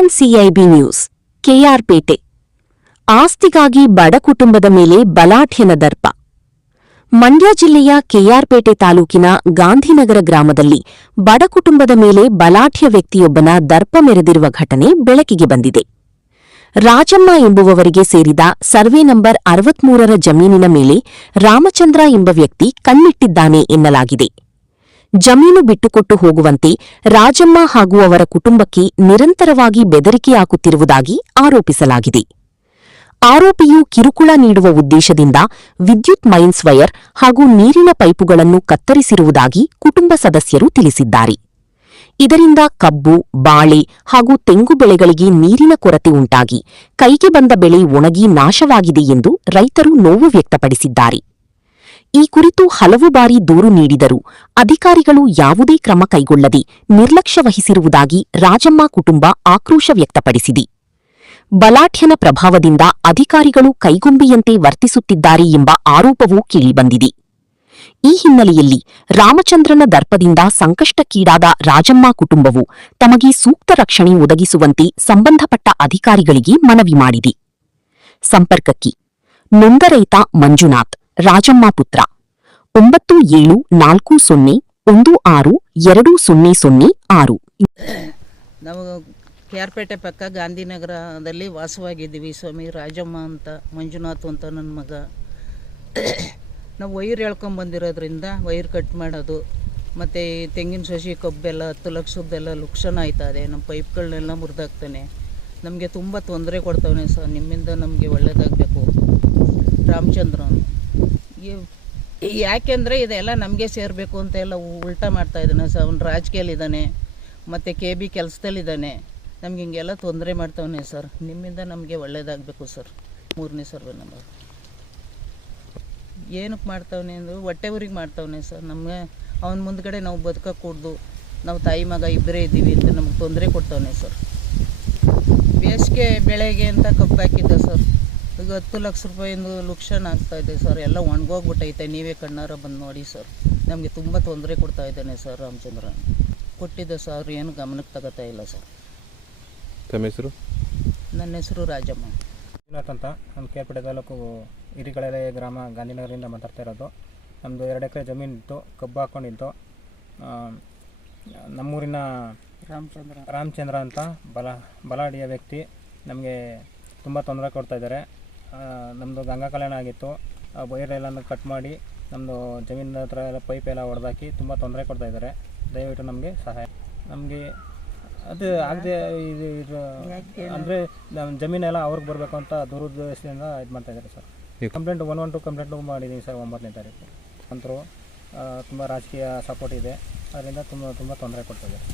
ಕೆಎನ್ಸಿಐಬಿ news KR Pete ಆಸ್ತಿಗಾಗಿ ಬಡ ಕುಟುಂಬದ ಮೇಲೆ ಬಲಾಢ್ಯನ ದರ್ಪ. ಮಂಡ್ಯ ಜಿಲ್ಲೆಯ ಕೆಆರ್ಪೇಟೆ ತಾಲೂಕಿನ ಗಾಂಧಿನಗರ ಗ್ರಾಮದಲ್ಲಿ ಬಡ ಕುಟುಂಬದ ಮೇಲೆ ಬಲಾಢ್ಯ ವ್ಯಕ್ತಿಯೊಬ್ಬನ ದರ್ಪ ಮೆರೆದಿರುವ ಘಟನೆ ಬೆಳಕಿಗೆ ಬಂದಿದೆ. ರಾಜಮ್ಮ ಎಂಬುವವರಿಗೆ ಸೇರಿದ ಸರ್ವೆ ನಂಬರ್ 63ರ ಜಮೀನಿನ ಮೇಲೆ ರಾಮಚಂದ್ರ ಎಂಬ ವ್ಯಕ್ತಿ ಕಣ್ಣಿಟ್ಟಿದ್ದಾನೆ ಎನ್ನಲಾಗಿದೆ. ಜಮೀನು ಬಿಟ್ಟುಕೊಟ್ಟು ಹೋಗುವಂತೆ ರಾಜಮ್ಮ ಹಾಗೂ ಅವರ ಕುಟುಂಬಕ್ಕೆ ನಿರಂತರವಾಗಿ ಬೆದರಿಕೆ ಹಾಕುತ್ತಿರುವುದಾಗಿ ಆರೋಪಿಸಲಾಗಿದೆ. ಆರೋಪಿಯು ಕಿರುಕುಳ ನೀಡುವ ಉದ್ದೇಶದಿಂದ ವಿದ್ಯುತ್ ಮೈನ್ಸ್ ವೈರ್ ಹಾಗೂ ನೀರಿನ ಪೈಪುಗಳನ್ನು ಕತ್ತರಿಸಿರುವುದಾಗಿ ಕುಟುಂಬ ಸದಸ್ಯರು ತಿಳಿಸಿದ್ದಾರೆ. ಇದರಿಂದ ಕಬ್ಬು, ಬಾಳೆ ಹಾಗೂ ತೆಂಗು ಬೆಳೆಗಳಿಗೆ ನೀರಿನ ಕೊರತೆ ಉಂಟಾಗಿ ಕೈಗೆ ಬಂದ ಬೆಳೆ ಒಣಗಿ ನಾಶವಾಗಿದೆ ಎಂದು ರೈತರು ನೋವು ವ್ಯಕ್ತಪಡಿಸಿದ್ದಾರೆ. ಈ ಕುರಿತು ಹಲವು ಬಾರಿ ದೂರು ನೀಡಿದರೂ ಅಧಿಕಾರಿಗಳು ಯಾವುದೇ ಕ್ರಮ ಕೈಗೊಳ್ಳದೆ ನಿರ್ಲಕ್ಷ್ಯ ವಹಿಸಿರುವುದಾಗಿ ರಾಜಮ್ಮ ಕುಟುಂಬ ಆಕ್ರೋಶ ವ್ಯಕ್ತಪಡಿಸಿದೆ. ಬಲಾಢ್ಯನ ಪ್ರಭಾವದಿಂದ ಅಧಿಕಾರಿಗಳು ಕೈಗೊಂಬೆಯಂತೆ ವರ್ತಿಸುತ್ತಿದ್ದಾರೆ ಎಂಬ ಆರೋಪವೂ ಕೇಳಿಬಂದಿದೆ. ಈ ಹಿನ್ನೆಲೆಯಲ್ಲಿ ರಾಮಚಂದ್ರನ ದರ್ಪದಿಂದ ಸಂಕಷ್ಟಕ್ಕೀಡಾದ ರಾಜಮ್ಮ ಕುಟುಂಬವು ತಮಗೆ ಸೂಕ್ತ ರಕ್ಷಣೆ ಒದಗಿಸುವಂತೆ ಸಂಬಂಧಪಟ್ಟ ಅಧಿಕಾರಿಗಳಿಗೆ ಮನವಿ ಮಾಡಿದೆ. ಸಂಪರ್ಕಕ್ಕೆ ನೊಂದ ರೈತ ಮಂಜುನಾಥ್, ರಾಜಮ್ಮ ಪುತ್ರ, 9740162006. ನಾವು ಕೆಆರ್ಪೇಟೆ ಪಕ್ಕ ಗಾಂಧಿನಗರದಲ್ಲಿ ವಾಸವಾಗಿದ್ದೀವಿ ಸ್ವಾಮಿ. ರಾಜಮ್ಮ ಅಂತ, ಮಂಜುನಾಥ್ ಅಂತ ನನ್ನ ಮಗ. ನಾವು ವೈರ್ ಎಳ್ಕೊಂಬಂದಿರೋದ್ರಿಂದ ವೈರ್ ಕಟ್ ಮಾಡೋದು ಮತ್ತು ತೆಂಗಿನ ಸಸಿ ಕಬ್ಬೆಲ್ಲ 10 ಲಕ್ಷದ್ದೆಲ್ಲ ಲುಕ್ಷಣ ಆಯ್ತದೆ. ನಮ್ಮ ಪೈಪ್ಗಳನ್ನೆಲ್ಲ ಮುರಿದಾಗ್ತಾನೆ. ನಮಗೆ ತುಂಬ ತೊಂದರೆ ಕೊಡ್ತಾವನೆ ಸರ್. ನಿಮ್ಮಿಂದ ನಮಗೆ ಒಳ್ಳೆಯದಾಗಬೇಕು. ರಾಮಚಂದ್ರನ್ ಯಾಕೆಂದರೆ ಇದೆಲ್ಲ ನಮಗೆ ಸೇರಬೇಕು ಅಂತ ಎಲ್ಲ ಉಲ್ಟಾ ಮಾಡ್ತಾಯಿದ್ದಾನೆ ಸರ್. ಅವ್ನು ರಾಜಕೀಯಲ್ಲಿದ್ದಾನೆ ಮತ್ತು KB ಕೆಲಸದಲ್ಲಿದ್ದಾನೆ. ನಮ್ಗೆ ಹಿಂಗೆಲ್ಲ ತೊಂದರೆ ಮಾಡ್ತಾವನೆ ಸರ್. ನಿಮ್ಮಿಂದ ನಮಗೆ ಒಳ್ಳೆಯದಾಗಬೇಕು ಸರ್. 3ನೇ ಸರ್ವೆ ನಂಬರ್ ಏನಕ್ಕೆ ಮಾಡ್ತಾವನೆ ಅಂದರೆ ಹೊಟ್ಟೆ ಊರಿಗೆ ಮಾಡ್ತಾವನೆ ಸರ್. ನಮಗೆ ಅವನ ಮುಂದ್ಗಡೆ ನಾವು ಬದುಕக்கூಡ್ದು, ನಾವು ತಾಯಿ ಮಗ ಇಬ್ಬರೇ ಇದ್ದೀವಿ ಅಂತ ನಮ್ಗೆ ತೊಂದರೆ ಕೊಡ್ತಾವನೆ ಸರ್. ಬೇಸಿಗೆ ಬೆಳೆಗೆ ಅಂತ ಕಬ್ಬು ಹಾಕಿದ್ದೆ ಸರ್. ಈಗ 10 ಲಕ್ಷ ರೂಪಾಯಿಂದ ಲುಕ್ಷಣ ಆಗ್ತಾಯಿದೆ ಸರ್. ಎಲ್ಲ ಒಣಗೋಗ್ಬಿಟ್ಟೈತೆ. ನೀವೇ ಕಣ್ಣಾರ ಬಂದು ನೋಡಿ ಸರ್. ನಮಗೆ ತುಂಬ ತೊಂದರೆ ಕೊಡ್ತಾ ಇದ್ದಾನೆ ಸರ್. ರಾಮಚಂದ್ರನ್ ಕೊಟ್ಟಿದ್ದೆ ಸರ್, ಏನು ಗಮನಕ್ಕೆ ತಗೋತಾ ಇಲ್ಲ ಸರ್. ತಮ್ಮ ಹೆಸರು? ನನ್ನ ಹೆಸರು ರಾಜಮ್ಮ ಮಂಜುನಾಥ್ ಅಂತ. ನಮ್ಮ ಕೆಆರ್ಪೇಟೆ ತಾಲೂಕು ಹಿರಿಕಳೆಲೆ ಗ್ರಾಮ ಗಾಂಧಿನಗರದಿಂದ ಮಾತಾಡ್ತಾ ಇರೋದು. ನಮ್ಮದು 2 ಎಕರೆ ಜಮೀನಿತ್ತು, ಕಬ್ಬು ಹಾಕ್ಕೊಂಡಿತ್ತು. ನಮ್ಮೂರಿನ ರಾಮಚಂದ್ರ ಅಂತ ಬಲಾಢ್ಯ ವ್ಯಕ್ತಿ ನಮಗೆ ತುಂಬ ತೊಂದರೆ ಕೊಡ್ತಾಯಿದ್ದಾರೆ. ನಮ್ಮದು ಗಂಗಾ ಕಲ್ಯಾಣ ಆಗಿತ್ತು. ಆ ವೈರೆಲ್ಲ ಕಟ್ ಮಾಡಿ ನಮ್ಮದು ಜಮೀನಿನ ಹತ್ರ ಎಲ್ಲ ಪೈಪ್ ಎಲ್ಲ ಹೊಡೆದಾಕಿ ತುಂಬ ತೊಂದರೆ ಕೊಡ್ತಾಯಿದ್ದಾರೆ. ದಯವಿಟ್ಟು ನಮಗೆ ಸಹಾಯ. ನಮಗೆ ಅದು ಆಗದೆ ಇದು ಅಂದರೆ ನಮ್ಮ ಜಮೀನೆಲ್ಲ ಅವ್ರಿಗೆ ಬರಬೇಕು ಅಂತ ದುರುದ್ದೇಶದಿಂದ ಇದು ಮಾಡ್ತಾಯಿದ್ದಾರೆ ಸರ್. ಕಂಪ್ಲೇಂಟ್ 112 ಕಂಪ್ಲೇಂಟ್ ಮಾಡಿದ್ದೀನಿ ಸರ್. 9ನೇ ತಾರೀಕು ಅಂತರೂ ತುಂಬ ರಾಜಕೀಯ ಸಪೋರ್ಟ್ ಇದೆ. ಅದರಿಂದ ತುಂಬ ತೊಂದರೆ ಕೊಡ್ತಾಯಿದ್ದಾರೆ.